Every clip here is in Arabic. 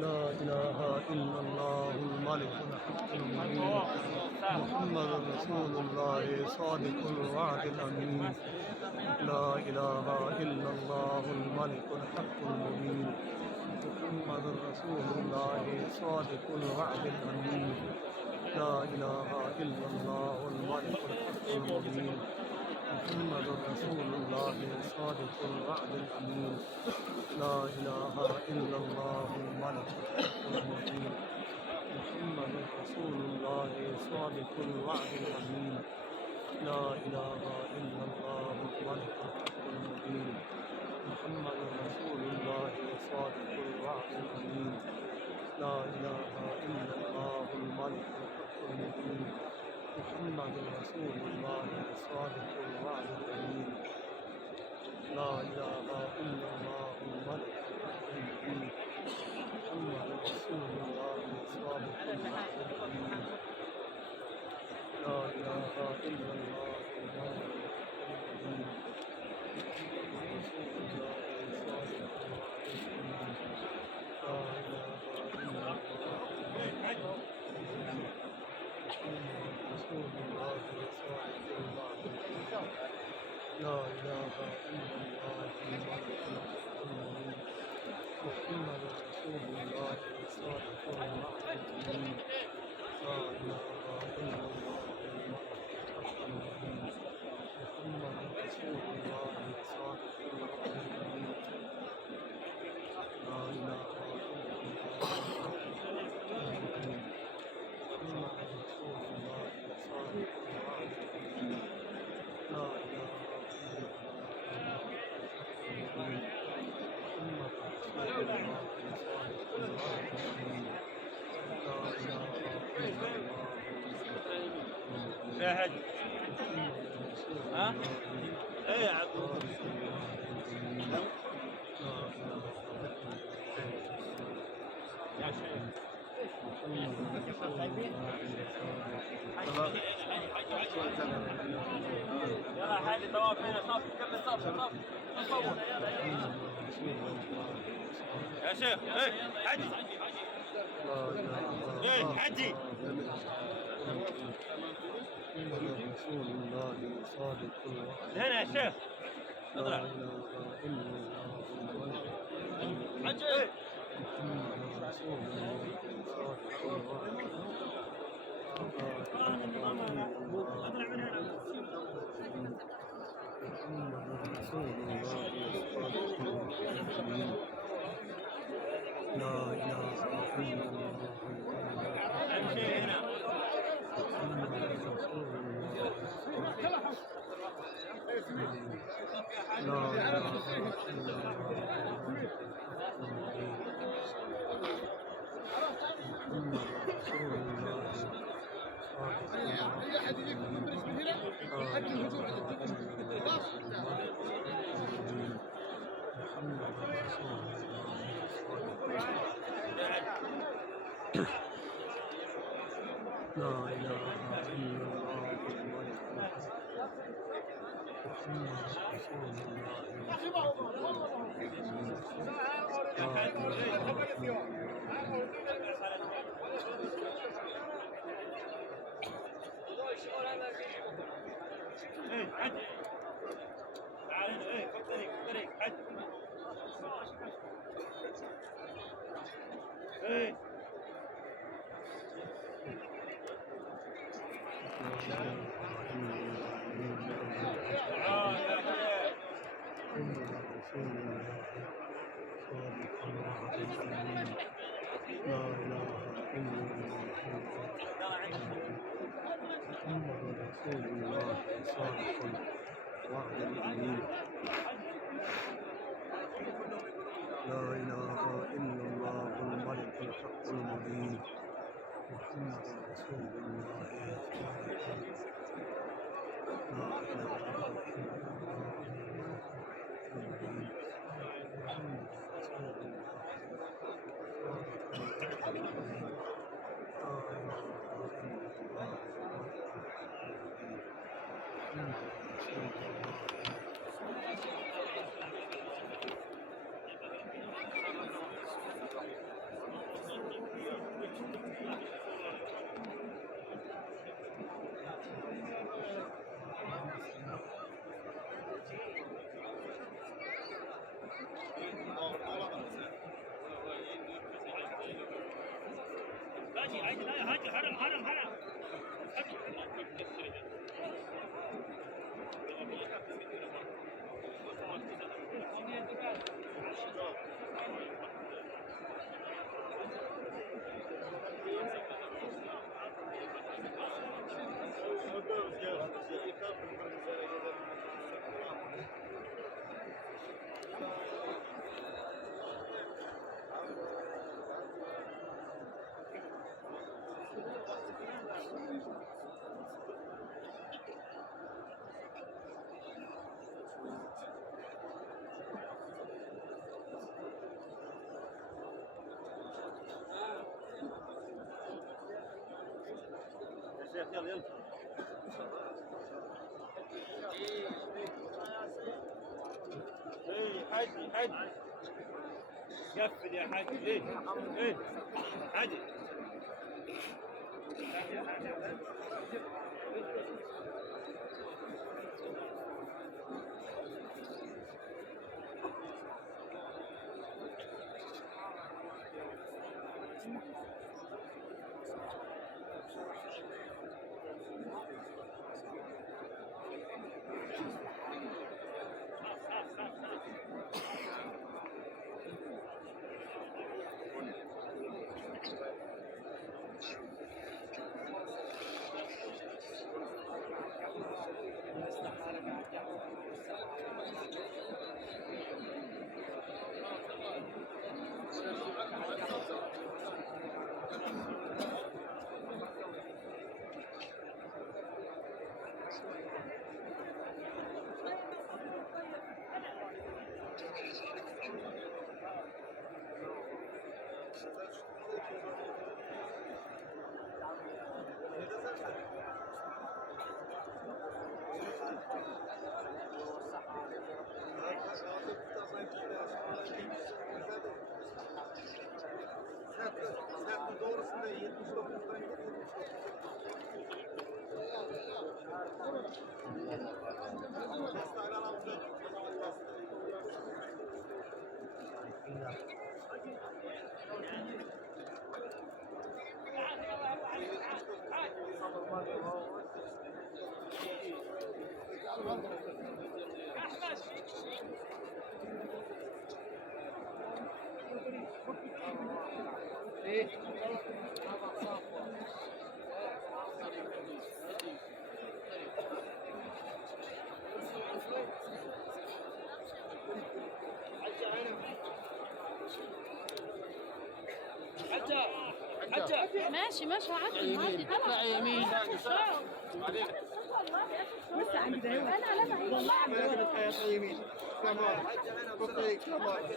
لا إله إلا الله الملك الحق المبين محمد رسول الله صادق الوعد الأمين لا إله إلا الله الملك الحق المبين محمد رسول الله صادق الوعد الأمين لا إله إلا الله الملك الحق المبين محمد رسول الله صادق الوعد الأمين لا إله إلا الله الملك الحق المبين محمد رسول الله صادق الوعد الأمين لا إله إلا الله الملك الحق المبين محمد رسول الله صادق الوعد الأمين لا إله إلا الله الملك الحق المبين محمد رسول الله صادق الوعد الأمين لا إله إلا الله الملك الحق المبين محمد رسول الله صادق الوعد الأمين لا إله إلا الله الملك الحق المبين محمد رسول الله صادق الوعد الأمين لا إله إلا الله الملك محمد رسول الله صادق الوعد الأمين لا إله إلا الله الملك الحق المبين محمد رسول الله صادق الوعد الأمين لا إله إلا الله الملك الحق المبين محمد رسول الله صادق الوعد الأمين لا إله إلا الله محمد رسول الله صادق الوعد الأمين لا إله إلا الله محمد رسول الله صادق الوعد الأمين لا إله إلا الله شاهد ها؟ ايه يا عبد يا شيخ يلا حالي طواف هنا صف كمل صف صف صور يا شيخ ايه حجي ايه حجي رسول الله صادق الوعد هنا يا شيخ لا إله إلا الله حجي محمد رسول الله صادق الوعد محمد رسول الله صادق الوعد لا إله إلا الله امشي هنا محمد رسول الله لا إله إلا الله رسول الله محمد رسول لا إله إلا الله الملك محمد رسول الله ايه حجي تعال هنا ايه خذ طريق حجي ايه محمد رسول الله صادق الوعد الأمين لا إله إلا الله محمد رسول الله صادق الوعد الأمين لا إله إلا الله الملك الحق حاجي عادي لا حاجي حرام يلا يلا ايه حاج قفل يا حاج ايه حاج Doğrusunda 79'dan ايه ماشي هعدي اطلع يمين لسه عندي ده انا علامه هي والله لازم يمين كمان بطيء كمان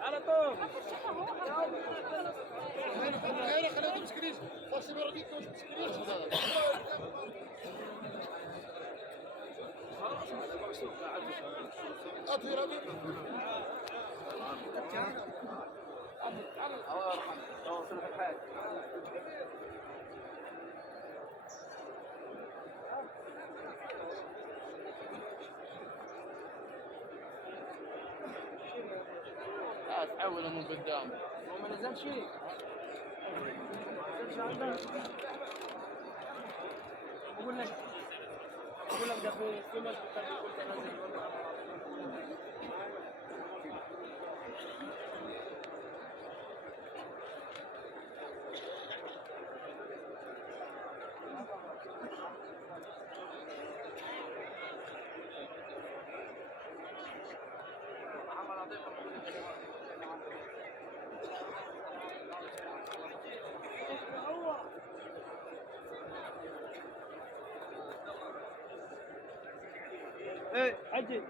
على طول خلينا تمسك ريش بس بيرضيك تمسك ريش اطير ابي لا تحول من قدام ما نزلش بقول لك ده في كل نازل ايه حجي